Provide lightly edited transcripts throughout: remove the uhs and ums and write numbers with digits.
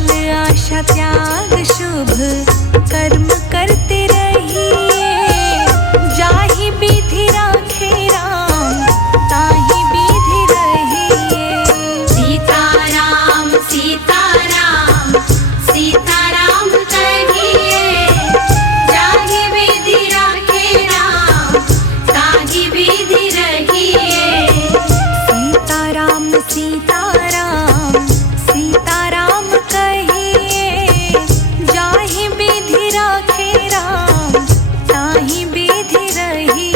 फल आशा त्याग शुभ कर्म करते रहिए। जाहि विधि राखे राम ताहि विधि रहिए। सीताराम सीताराम सीताराम कहिए, जाहि विधि राखे राम ताहि विधि रहिए। सीताराम सीताराम सीताराम कहिए, जाहि विधि राखे राम ताहि विधि रहिए।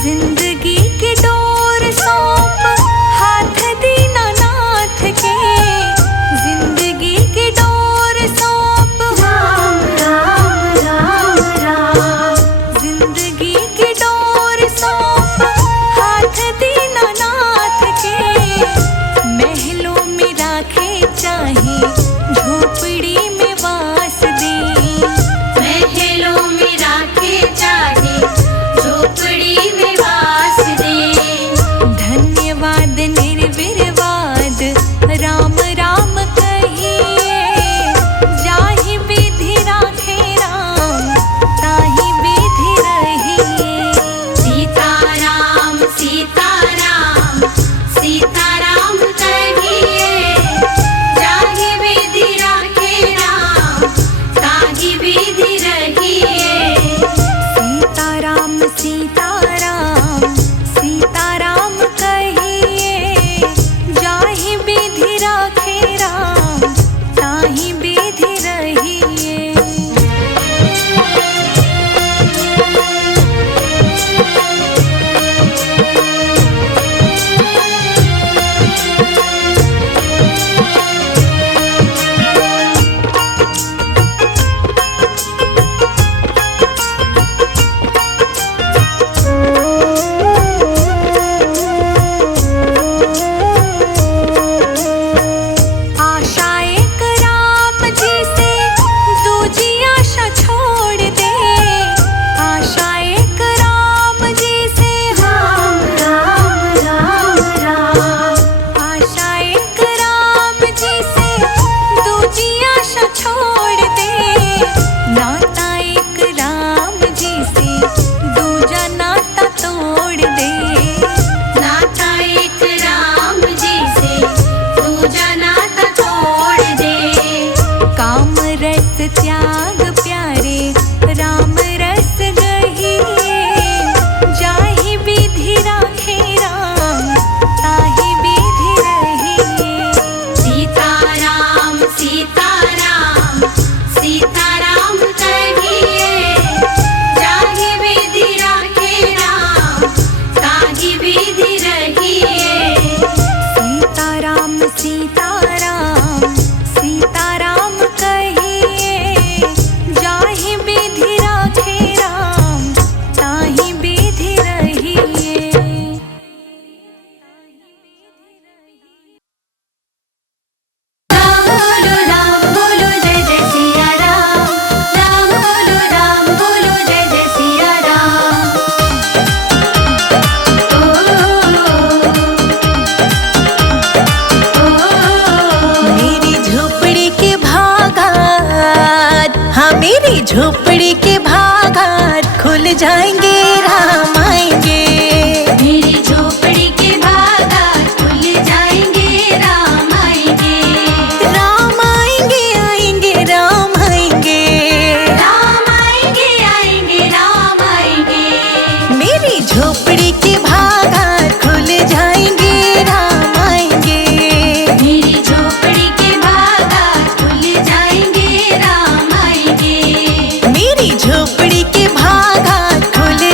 जिंदगी की डोर सौंप हाथ दीनानाथ के। जिंदगी की डोर सौंप राम राम राम राम। जिंदगी की डोर सौंप हाथ दीनानाथ के। महलों में राखे चाहे झोपड़ी में वास दे। महलों में राखे चाहे झोपड़ी में वास दे। धन्यवाद निर्विवाद राम राम कहिए, जाहि विधि राखे राम ताहि विधि रहिए। सीताराम सीताराम सीताराम कहिए, जाहि विधि राखे राम ताहि विधि रहिए। सीताराम सीताराम सीताराम कहिए, जाहि विधि राखे राम ताहि विधि रहिए। आशा एक राम जी से दूजी आशा छोड़ दे। आशा एक राम जी से राम राम राम राम। आशा एक राम जी से दूजी आशा छोड़ दे। नाता एक राम जी से दूजा नाता तोड़ दे। नाता एक राम जी से दूजा नाता तोड़ दे। काम रस त्याग प्यारे राम रस गहिए। जाहि विधि राखे राम ताहि विधि रहिए। सीताराम सीताराम सीताराम कहिए, जाहि विधि राखे राम ताहि विधि रहिए। सीताराम सीताराम सीताराम कहिए, जाहि विधि राखे राम ताहि विधि रहिए। राम बोलो जय जय सिया राम। राम बोलो जय जय सिया राम। मेरी झोपड़ी के भागात, हाँ मेरी झोपड़ी के भागात खुल जाएंगे राम आएंगे। मेरी झोपड़ी के बागात खुल जाएंगे, राम आएंगे। राम आएंगे आएंगे राम आएंगे। राम आएंगे आएंगे राम आएंगे। मेरी झोपड़ी के भागात खुल जाएंगे राम आएंगे। मेरी झोपड़ी के बागात खुल जाएंगे, राम आएंगे। मेरी झोपड़ी के भागात खुल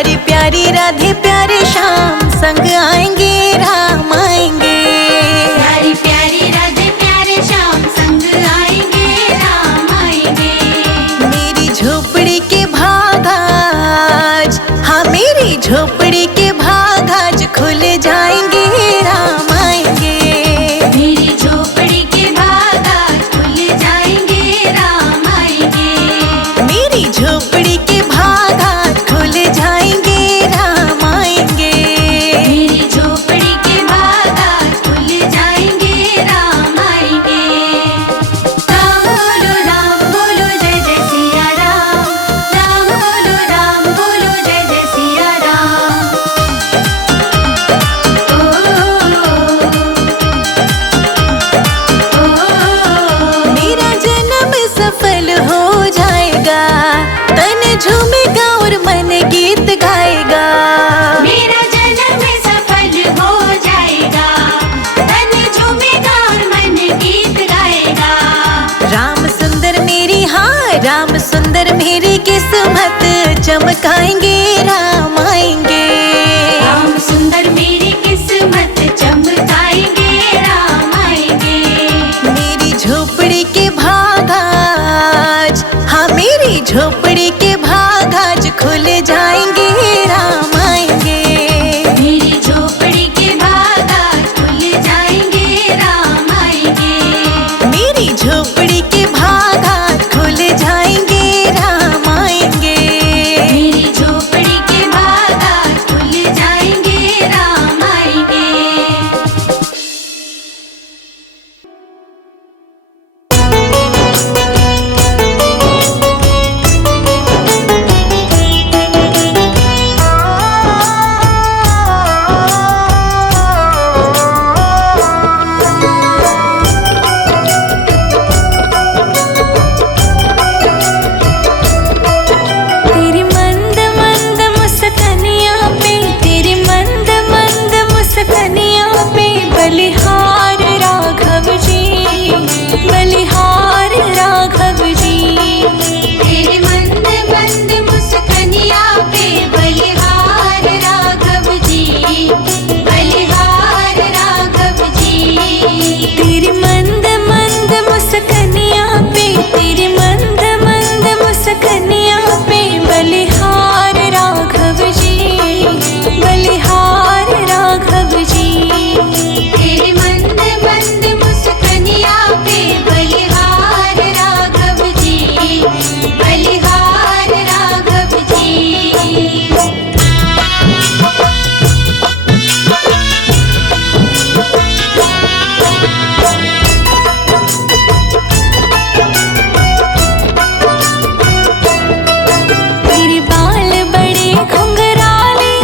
प्यारी प्यारी राधे प्यारे श्याम संग आएंगे राम आएंगे। प्यारी प्यारी राधे प्यारे श्याम संग आएंगे राम आएंगे। मेरी झोपड़ी के भाग आज, हाँ मेरी झोपड़ी के भाग आज खुल जाएंगे राम आएंगे। मेरी झोपड़ी के भाग आज खुल जाएंगे राम आएंगे। मेरी झोपड़ी के भाग आज खुल जाएंगे राम आएंगे। मेरी झोपड़ी के भाग आज खुल जाएंगे राम आएंगे। राम बोलो जय जय सिया राम। राम बोलो जय जय सिया राम। मेरा जन्म सफल हो जाएगा, तन झूमेगा और मन गीत गाएगा। मेरा जन्म सफल हो जाएगा, तन झूमेगा और मन गीत गाएगा। राम सुंदर मेरी, हाँ राम सुंदर मेरी किस्मत चमकाएंगे राम आएंगे। राम सुंदर मेरी किस्मत चमकाएंगे राम आएंगे। मेरी झोपड़ी के भाग आज, हाँ मेरी झोपड़ी के भाग आज खुल जाएंगे राम आएंगे। मेरी झोपड़ी के भाग आज खुल जाएंगे राम आएंगे। मेरी झोपड़ी के भाग आज खुल जाएंगे राम आएंगे। मेरी झोपड़ी के भाग आज खुल जाएंगे राम आएंगे। तेरी मंद मंद मुस्कानिया पे, तेरी मंद मंद मुस्कानिया पे बलिहार राघव जी, बलिहार राघव जी। तेरे मंद मंद मुस्कानिया पे बलिहार राघव जी, बलिहार राघव जी। तेरी मंद मंद मुस्कानिया पे, तेरी मंद मंद मुस्कानिया पे बलिहार राघव जी, बलिहार राघव जी। तेरे मंद मंद मुस्कानिया पे बलिहार राघव जी, बलिहार राघव जी। तेरे बाल बड़े घुंघराले,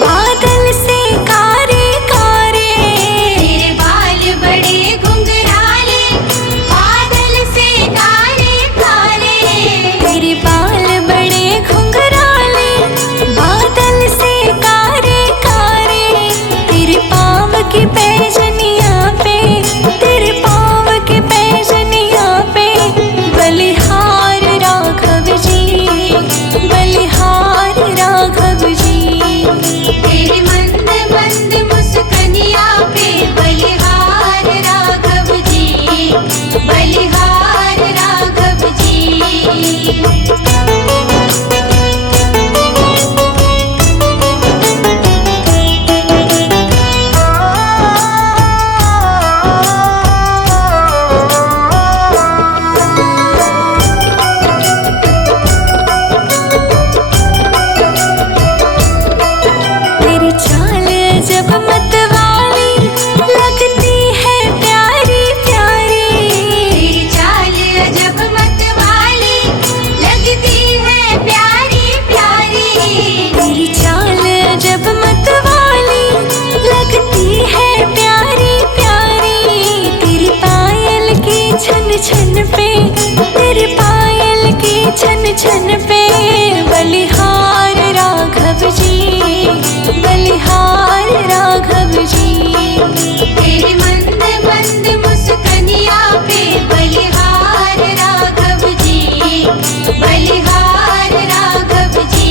बादल से कारे कारे। तेरे बाल बड़े घुंघराले, बादल से काले काले। तेरे बाल बड़े घुंघराले, बादल से कारे कारे। तेरे पाँव की पैजनिया पे, तेरे पाँव की पैजनिया पे बलिहार राघव जी, बलिहार राघव जी। तेरे मंद मंद मुस्कानिया पे बलिहार राघव जी, बलिहार राघव जी। तेरी चाल जब मतवाली लगती है प्यारी प्यारी। तेरी चाल अजब मतवाली लगती है प्यारी प्यारी। तेरी चाल जब मतवाली लगती है प्यारी प्यारी। तेरी पायल की छन छन पे, तेरी पायल की छन छन पे बलिहार राघव जी, बलिहार राघव जी। तेरे मंद मंद मुस्कानिया पे बलिहार राघव जी, बलिहार राघव जी।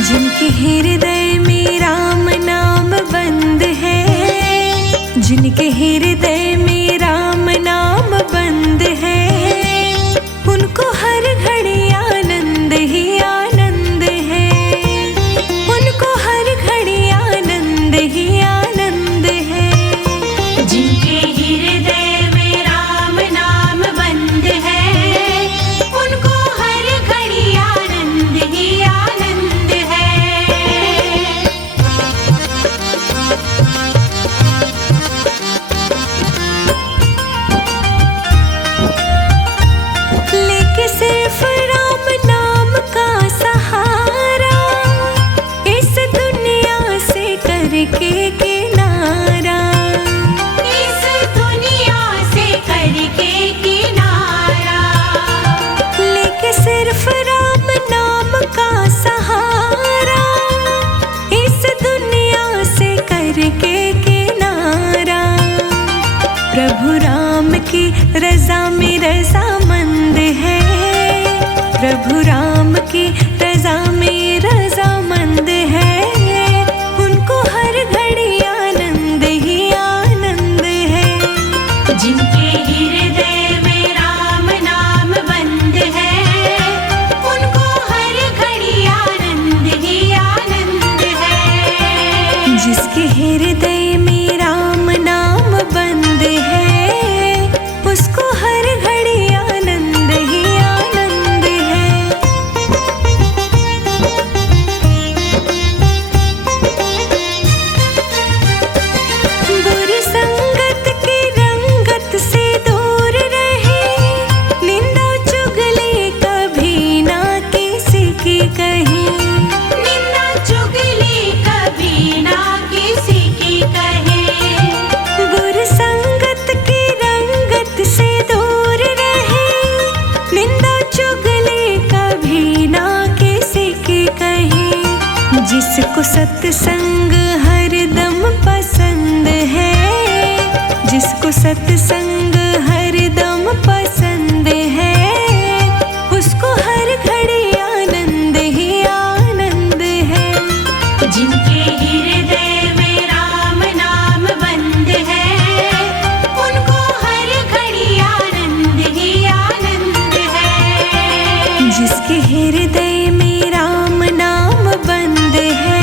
जिनके हृदय में राम नाम बंद है, जिनके हृदय में राम नाम बंद है, उनको हर घड़ी आनंद ही आनंद है, उनको हर घड़ी आनंद ही आनंद है। जिनके हृदय में राम नाम बंद है, उनको हर घड़ी आनंद ही आनंद है। लेके सिर्फ राम नाम का सहारा, इस दुनिया से करके किनारा, इस दुनिया से करके किनारा। लेके सिर्फ राम नाम का सहारा, इस दुनिया से करके किनारा। प्रभु राम की रजा में रजामंद है, प्रभु राम की रजा में रजामंद है, उनको हर घड़ी आनंद ही आनंद है। जिनके हृदय में राम नाम बंद है, उनको हर घड़ी आनंद ही आनंद है। जिसके हृदय में राम नाम बंद है, उसको हर घड़ी आनंद ही आनंद है। बुरी संगत की रंगत से दूर रहे, निंदा चुगली कभी ना किसी की कही, निंदा चुगली कभी ना किसी की कहे। बुरी संगत की रंगत से दूर रहे, निंदा चुगली कभी ना किसी की कही। जिसको सत्संग हरदम पसंद है, जिसको सत्संग हरदम पसंद है, उसको हर घड़ी आनंद ही आनंद है। जिनके हृदय में राम नाम बंद है, उनको हर घड़ी आनंद ही आनंद है। जिसके हृदय में राम नाम बंद है,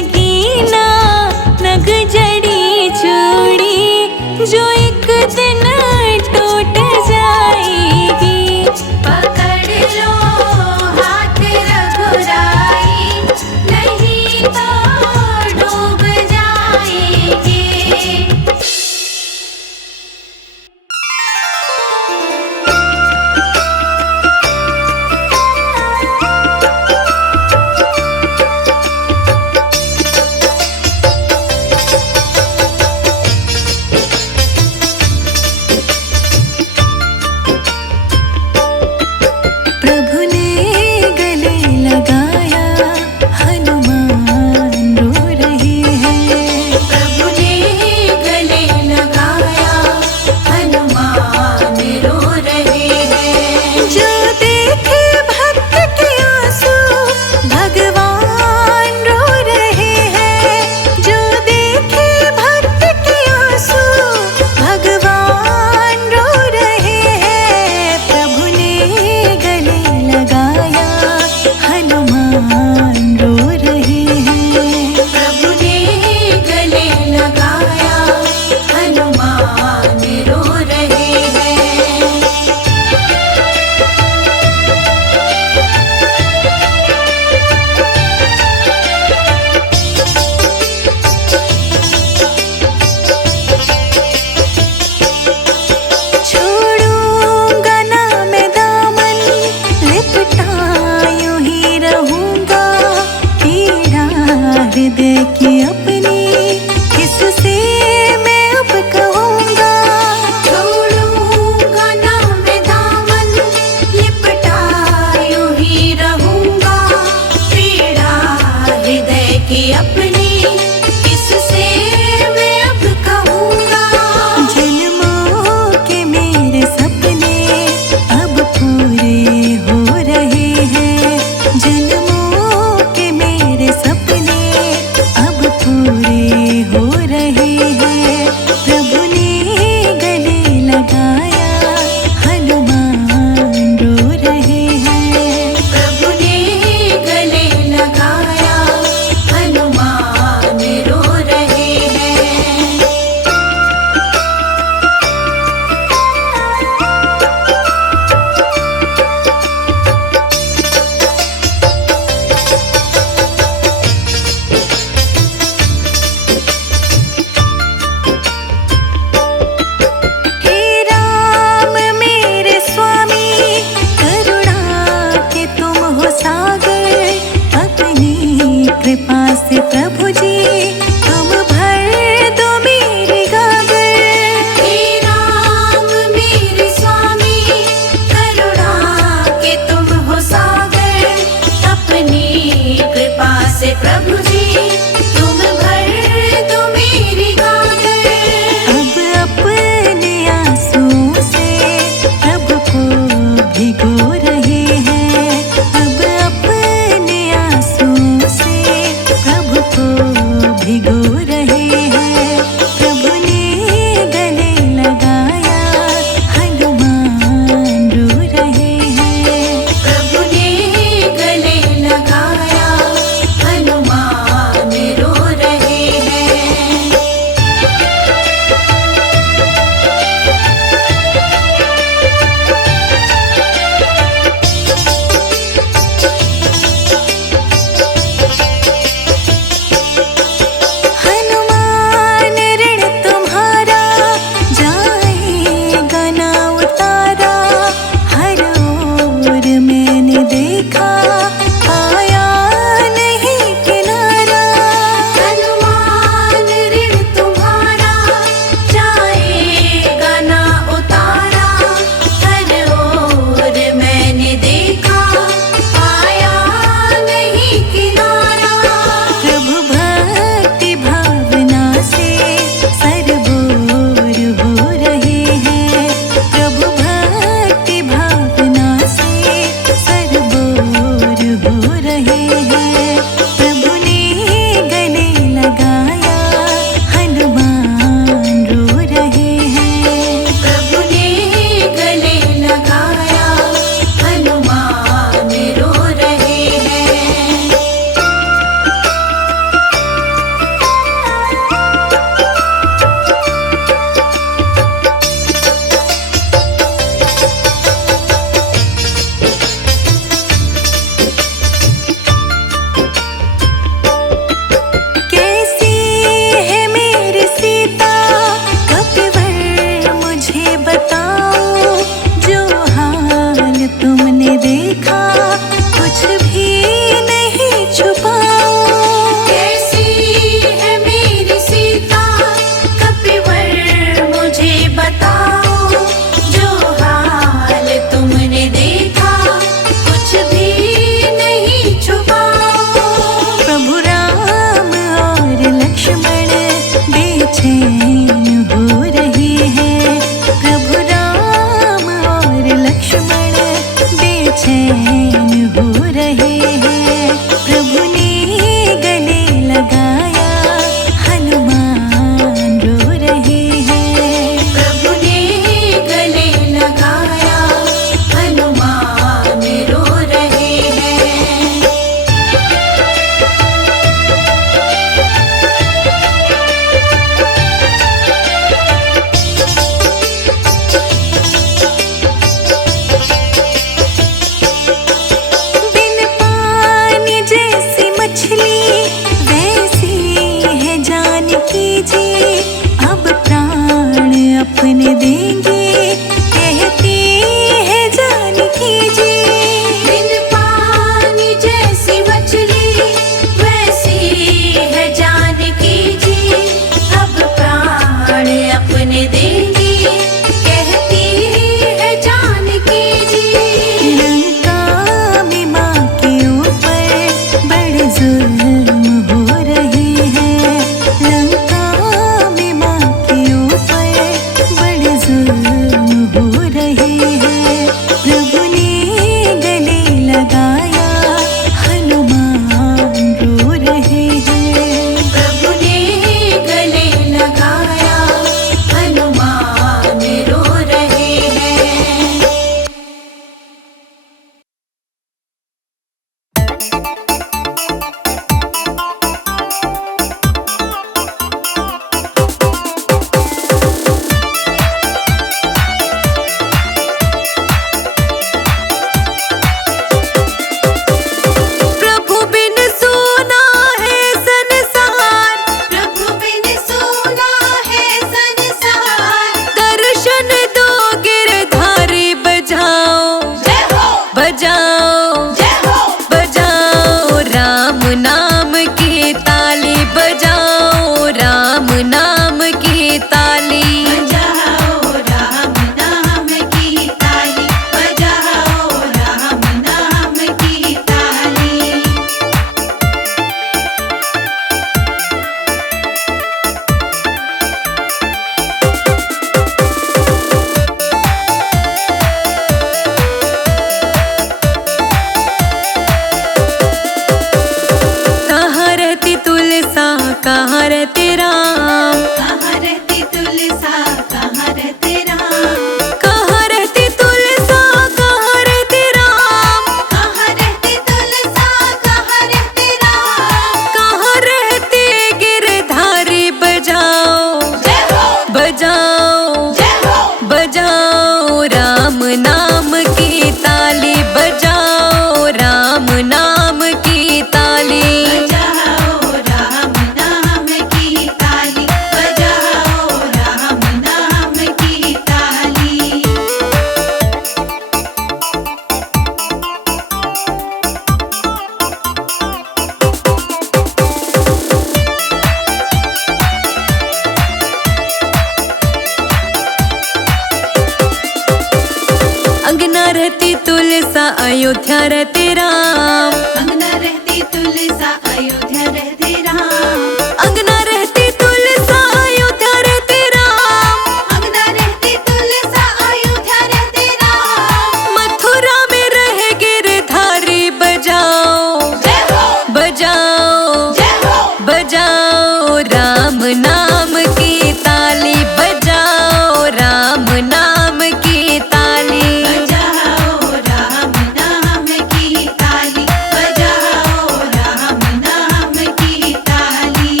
रहती तुलसा अयोध्या रहते राम। अंगना रहती तुलसा अयोध्या रहते राम। अंगना रहती तुलसा अयोध्या रहते राम। अंगना रहती तुलसा अयोध्या रहते राम। मथुरा में रहे गिरधारी बजाओ जय हो बजाओ जय हो बजाओ राम नाम की ताली बजाओ राम नाम की ताली। बजाओ राम नाम की ताली बजाओ राम नाम की ताली।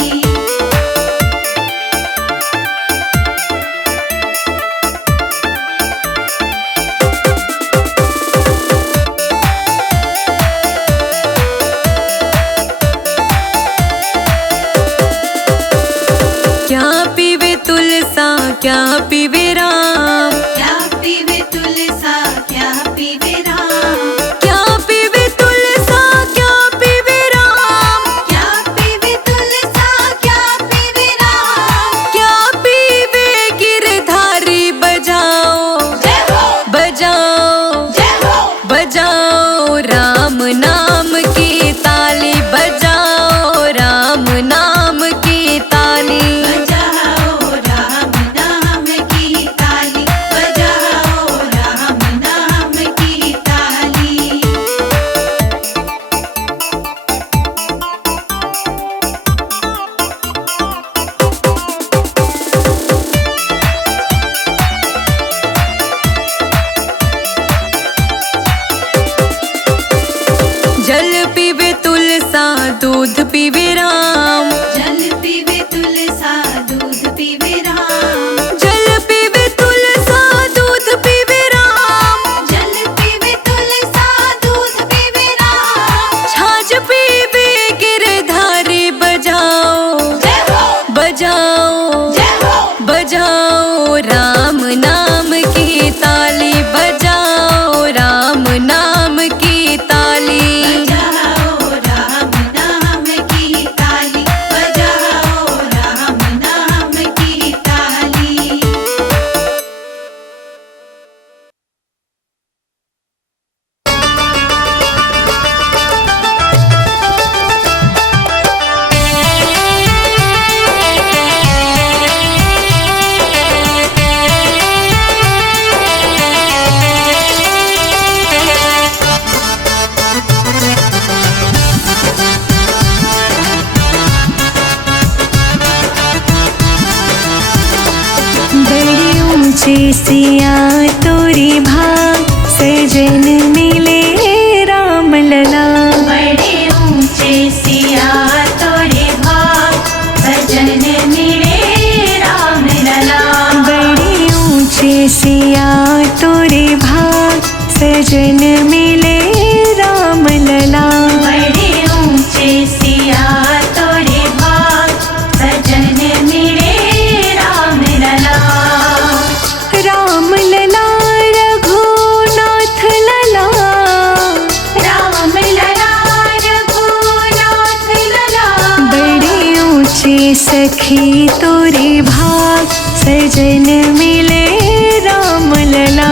क्या पीवे तुलसा क्या पीवे राम। क्या पीवे तुलसा क्या पीवे राम। क्या पीवे तुलसा क्या पीवे राम। क्या पीवे तुलसा क्या पीवे राम। क्या पीवे गिरधारी बजाओ जय हो बजाओ जय हो बजाओ राम नाम की ताली बजाओ राम नाम की ताली। बजाओ राम नाम की ताली बजाओ राम नाम की ताली। जल पीवे तुलसा दूध पीवे राम। जल पीवे तुलसा दूध पीवे राम। जल पीवे तुलसा दूध पीवे राम। जल पीवे तुलसा दूध पीवे राम। छाछ पीवे गिरधारी बजाओ जय हो बजाओ जय हो बजाओ राम नाम की ताली बजाओ राम नाम की ताली। बजाओ राम नाम की ताली बजाओ राम नाम की ताली। बड़ी ऊंचे सिया तोरी भाग सजन मिले राम लला। बड़े ऊंचे सिया तोरे भाग सजन मिले राम लला। बड़ी ऊंचे सिया तोरे भाग सजन मिले राम लला। बड़े ऊंचे सिया तोरे भाग सजन मिले राम लला। राम लला रघुनाथ लला। राम लला रघुनाथ लला। बड़ी ऊंचे सखी तोरे भाग सजन मिले राम लला।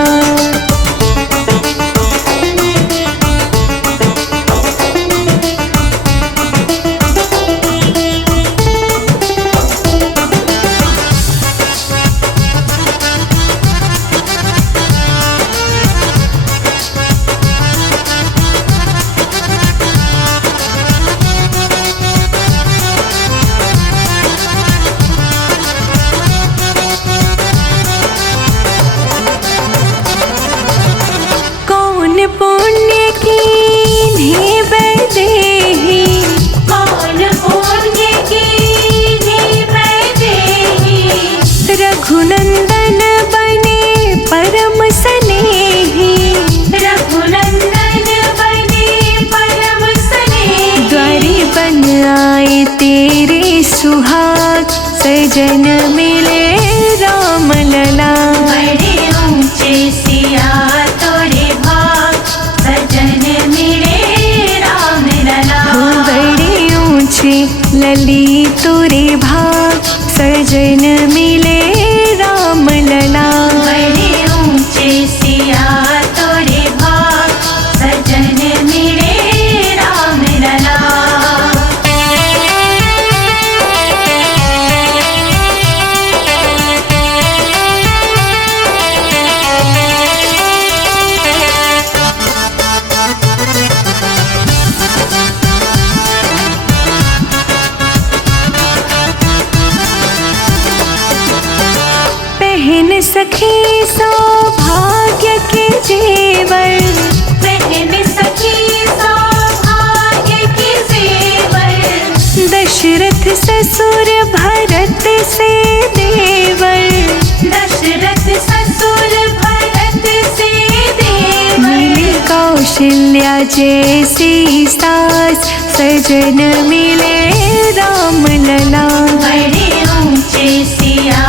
कौशल्या जैसी सास सजन मिले राम लला। बड़े ऊंचे सिया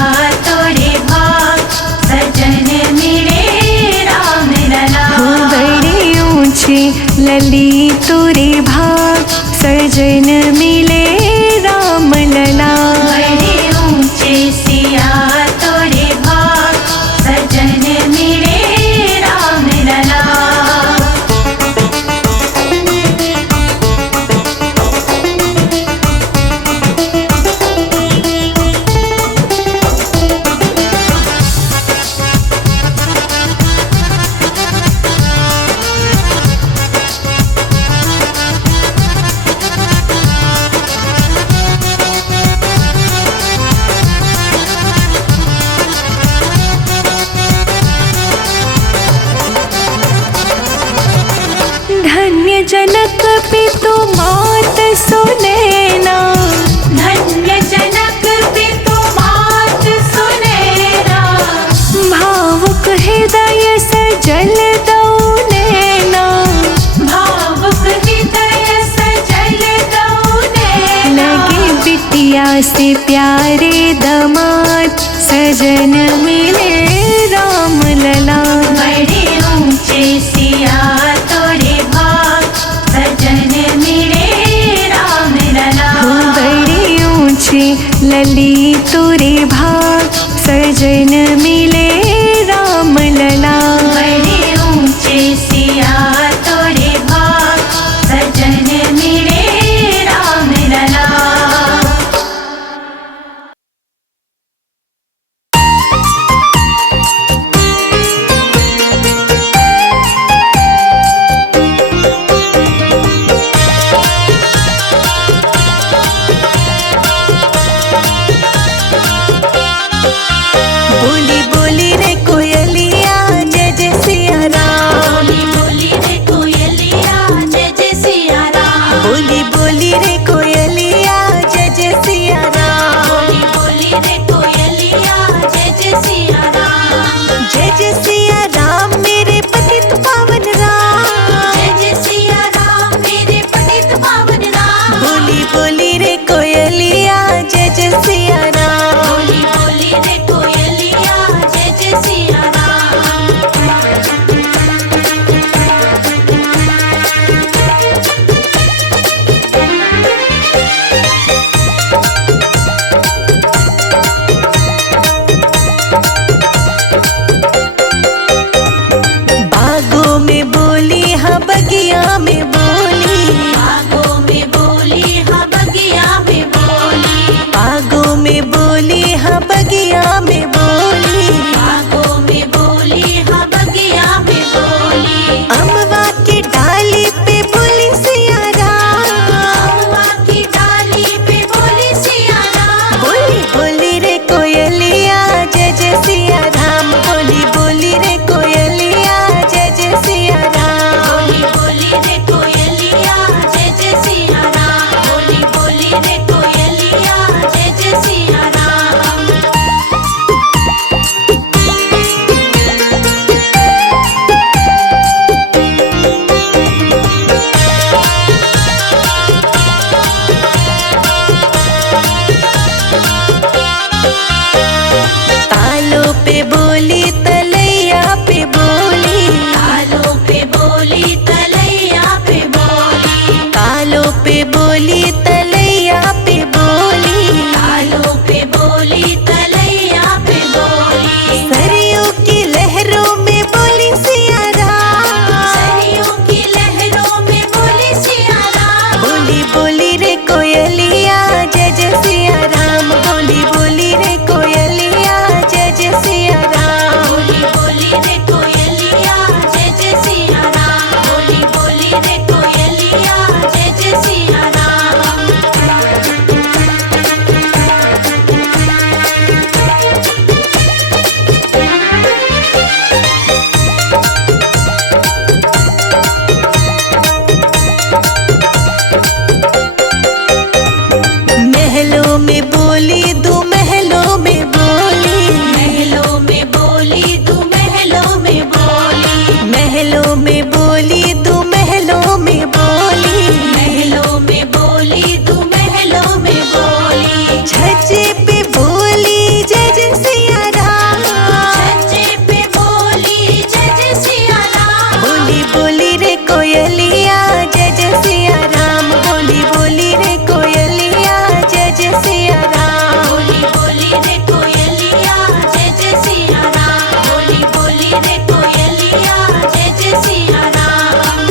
तोरे भाग सजन मिले राम लला। बड़े ऊंचे लली तुरे भाग सजन मिले राम लला। बड़े ऊंचे सिया तोरे भाग सजन मिले राम लला। धन्य जनक पितु मात सुनैना। धन्य जनक पितु मात सुनैना। भावुक हृदय सजल दो नैना। भावुक हृदय सजल दो नैना। लगे बिटिया से प्यारे दमाद सजन मिले राम लला। बड़े ऊंचे सिया तोरे भाग सजन मिले राम लला। बड़े ऊंचे लली तुरे भाग सजन मिले राम लला। बड़े ऊंचे सिया तोरे भाग सजन मिले राम लला। बोली बोली रे कोयलिया जय जय सिया राम। बोली बोली रे कोयलिया जय जय सिया राम। बोली बोली रे कोयलिया जय जय सिया राम। बोली बोली रे कोयलिया जय जय सिया राम। जय जय सिया राम मेरे पतित पावन राम। जय जय सिया राम मेरे पतित पावन राम। बोली बोली रे कोयलिया जय जय सिया राम। बोली बोली रे कोयलिया जय जय सिया राम। बागों में बोली हाँ बगिया में बोली। बागों में बोली हाँ बगिया में बोली। बागों में बोली हाँ बगिया में बोली। बागों में बोली हाँ बगिया में बोली। अमवा की डाली पे बोली सिया राम। अमवा की डाली पे बोली सिया राम। बोली बोली रे कोयलिया जय जय सिया राम। बोली बोली रे कोयलिया जय जय सिया राम। बोली बोली रे कोयलिया जय जय सिया राम। बोली बोली रे कोयलिया जय जय सिया राम। तालों पे बोली तलैया पे बोली। तालों पे बोली तलैया पे बोली। तालों पे बोली तलैया पे बोली। तालों पे बोली तलैया पे बोली। सरियों की लहरों में बोली सिया राम। सरियों की लहरों में बोली सिया राम। बोली बोली रे कोयलिया जय जय सिया राम। बोली बोली रे कोयलिया जय जय सिया राम। बोली बोली रे कोयलिया जय जय सिया राम। बोली कोयलिया जय जय सिया राम, बोली बोली रे कोयलिया जय जय सिया राम। बोली बोली रे कोयलिया जय जय सिया राम, बोली बोली रे कोयलिया जय जय सिया राम।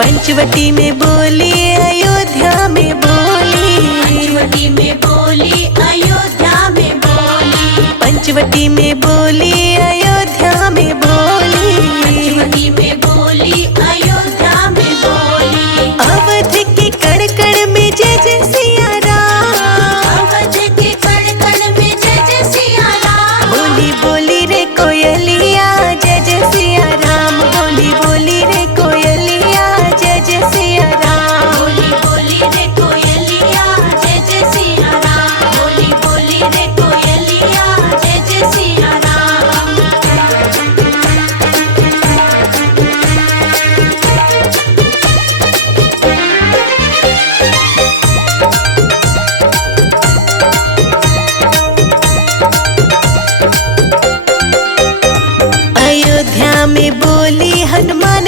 पंचवटी में बोली अयोध्या में बोली, पंचवटी में बोली अयोध्या में बोली, पंचवटी में बोली अयोध्या में बोली, पंचवटी में बोली अयोध्या में बोली। अवध के कण कण में जय जय सिया राम, अवध के कण कण में जय जय सिया राम। बोली बोली रे कोयलिया जय जय सिया राम, बोली बोली रे कोयलिया जय जय सिया राम। बोली बोली रे कोयलिया जय जय सिया राम, बोली बोली रे कोयलिया जय जय सिया राम। अयोध्या में बोली हनुमान